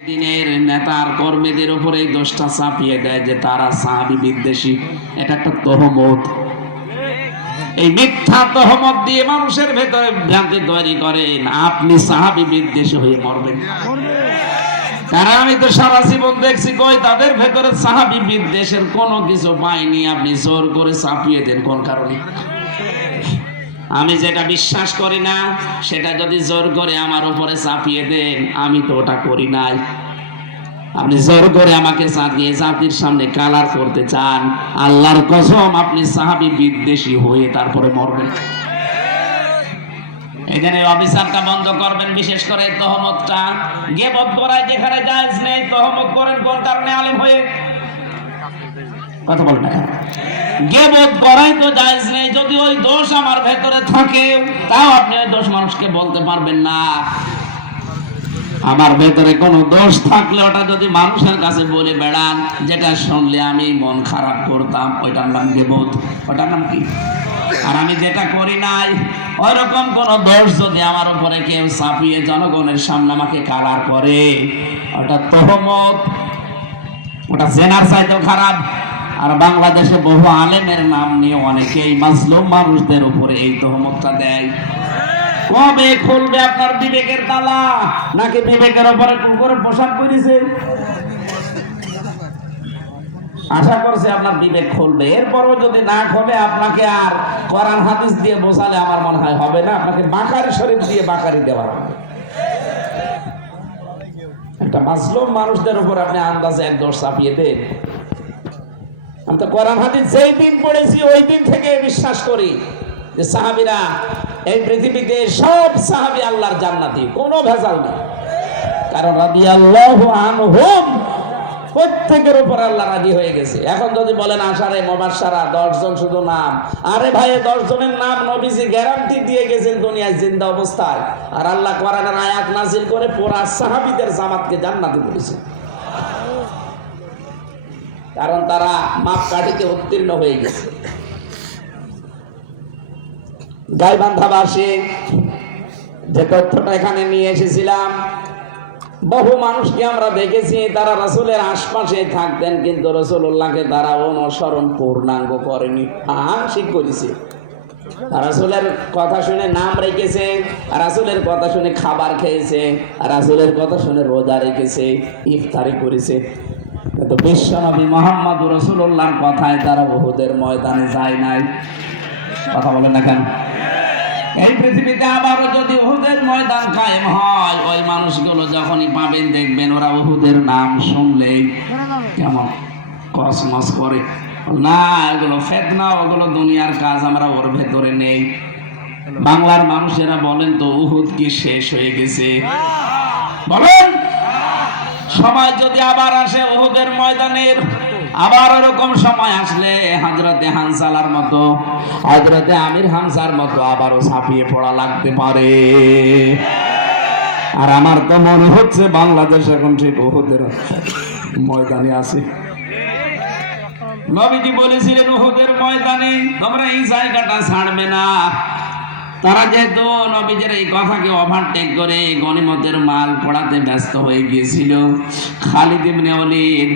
দিনের নেতার কর্মীদের উপরে এই দোষটা চাপিয়ে দেয় যে তারা সাহাবী বিদ্বেষী। এটা একটা তহমত। এই মিথ্যা তহমত দিয়ে মানুষের ভেতরে ভ্রান্তি তৈরি করেন, আপনি সাহাবী বিদ্বেষী হয়ে মরবেন। কারণ আমি তো সারা জীবন দেখছি কই তাদের ভেতরে সাহাবী বিদ্বেষের কোনো কিছু পাইনি, আপনি জোর করে চাপিয়ে দেন কোন কারণে? আমি যেটা বিশ্বাস করি না সেটা যদি জোর করে আমার উপরে চাপিয়ে দেন, আমি তো ওটা করি নাই। আপনি জোর করে আমাকে চাপিয়ে জাতির সামনে কালার করতে চান, আল্লাহর কসম আপনি সাহাবী বিদ্বেষী হয়ে তারপরে মরবেন। এখানে অবিচারটা বন্ধ করবেন, বিশেষ করে তহমতটা। গীবত করায় যেখানে জায়েজ নেই, তহমত করেন কোন কারণে? আলেম হয়ে কথা বলেন না কেন? গীবত করাই তো জায়েজ নেই। যদি ওই দোষ আমার ভেতরে থাকে, তাও আপনি ওই দোষ মানুষকে বলতে পারবেন না। আমার ভেতরে কোনো দোষ থাকলে ওটা যদি মানুষের কাছে বলে বেড়ান, যেটা শুনলে আমি মন খারাপ করতাম, ওইটার নাম গীবত। ওটার নাম কি? আর আমি যেটা করি নাই, ওইরকম কোন দোষ যদি আমার উপরে কেউ চাপিয়ে জনগণের সামনে আমাকে কালার করে, ওটা তহমত। ওটা জেনার চাইতেও খারাপ। আর বাংলাদেশে বহু আলেমের নাম নিয়ে অনেকেই মাজলুম মানুষদের উপরে এই তহমতটা দেয়। কবে খুলবে আপনার বিবেকের তালা? নাকি বিবেকের উপরে কুকুরের পোশাক করেছে? আশা করছে আপনার বিবেক খুলবে। এরপরও যদি না খুলে, আপনাকে আর কোরআন হাদিস দিয়ে বোঝালে আমার মনে হয় হবে না, আপনাকে বাকারি শরীফ দিয়ে বাকারি দেওয়া হবে। একটা মাজলুম মানুষদের উপর আপনি আন্দাজে এক দোষ চাপিয়ে দেন। আমি তো কোরআন হাদিস যেই দিন পড়েছি ওই দিন থেকে বিশ্বাস করি যে সাহাবীরা এই পৃথিবীতে সব সাহাবী আল্লাহর জান্নাতি, কোনো ভেজাল নেই। কারণ রাদিয়াল্লাহু আনহুম, প্রত্যেকের উপর আল্লাহ রাজি হয়ে গেছে। এখন যদি বলেন আশারে মুবাশশারা 10 জন শুধু নাম, আরে ভাই 10 জনের নাম নবীজি গ্যারান্টি দিয়ে গেছেন দুনিয়ায় জিন্দা অবস্থায়। আর আল্লাহ কোরআনের আয়াত নাজিল করে পুরা সাহাবীদের জামাতকে জান্নাতি বলেছেন। কারণ তারা মাপকাঠিতে উত্তীর্ণ হয়ে গেছে। গাইবান্ধাবাসী যে তথ্যটা এখানে নিয়ে এসেছিলাম, বহু মানুষকে আমরা দেখেছি তারা রাসূলের আশপাশে থাকতেন, কিন্তু রাসূলুল্লাহকে তারা অনুসরণ পূর্ণাঙ্গ করেনি, আংশিক করেছে। রাসূলের কথা শুনে নাম রেখেছে, রাসূলের কথা শুনে খাবার খেয়েছে, রাসূলের কথা শুনে রোজা রেখেছে, ইফতারি করেছে। কিন্তু বিশ্বনবী মুহাম্মদুর রাসূলুল্লাহর কথায় তারা উহুদের ময়দানে যায় নাই। কথা বলেন না কেন? এই পৃথিবীতে আবারও যদি উহুদের ময়দান কায়েম হয়, ওই মানুষগুলো যখনই পাবেন দেখবেন ওরা উহুদের নাম শুনলেই কেমন কসমস করে। না, এগুলো ফিতনা, ওগুলো দুনিয়ার কাজ, আমরা ওর ভেতরে নেই। বাংলার মানুষেরা বলেন তো, উহুদ কি শেষ হয়ে গেছে? বলেন। সময় যদি আবার আসে উহুদের ময়দানের, আবার ওরকম সময় আসলে হযরতে হানজালার মতো, হযরতে আমির হামজার মতো আবারও ছাপিয়ে পড়া লাগতে পারে। আর আমার তো মনে হচ্ছে বাংলাদেশ এখন ঠিক উহুদের ময়দানে আছে। নবীজি বলেছিলেন উহুদের ময়দানে তোমরা এই জায়গাটা ছাড়বে না। তারা যেহেতু নবীজির এই কথাকে ওভারটেক করে গনিমতের মাল পোড়াতে ব্যস্ত হয়ে গিয়েছিল, খালিদ ইবনে ওলীদ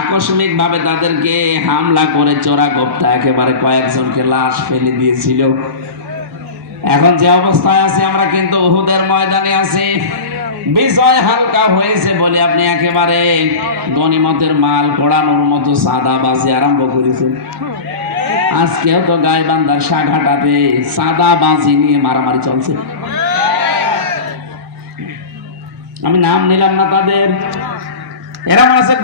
আকস্মিক ভাবে তাদেরকে হামলা করে চোরা গোপ্তা একেবারে কয়েকজনকে লাশ ফেলে দিয়েছিল। এখন যে অবস্থায় আছে আমরা কিন্তু উহুদের ময়দানে আছি। বিজয় হালকা হয়েছে বলে আপনি একেবারে গনিমতের মাল পোড়ানোর মতো সাদাবাজি আরম্ভ করেছেন। আজকেও তো গাইবান্ধার শাখাটাতে সাদাবাজি নিয়ে মারামারি চলছে। আমি নাম নিলাম না তাদের। এরা আছে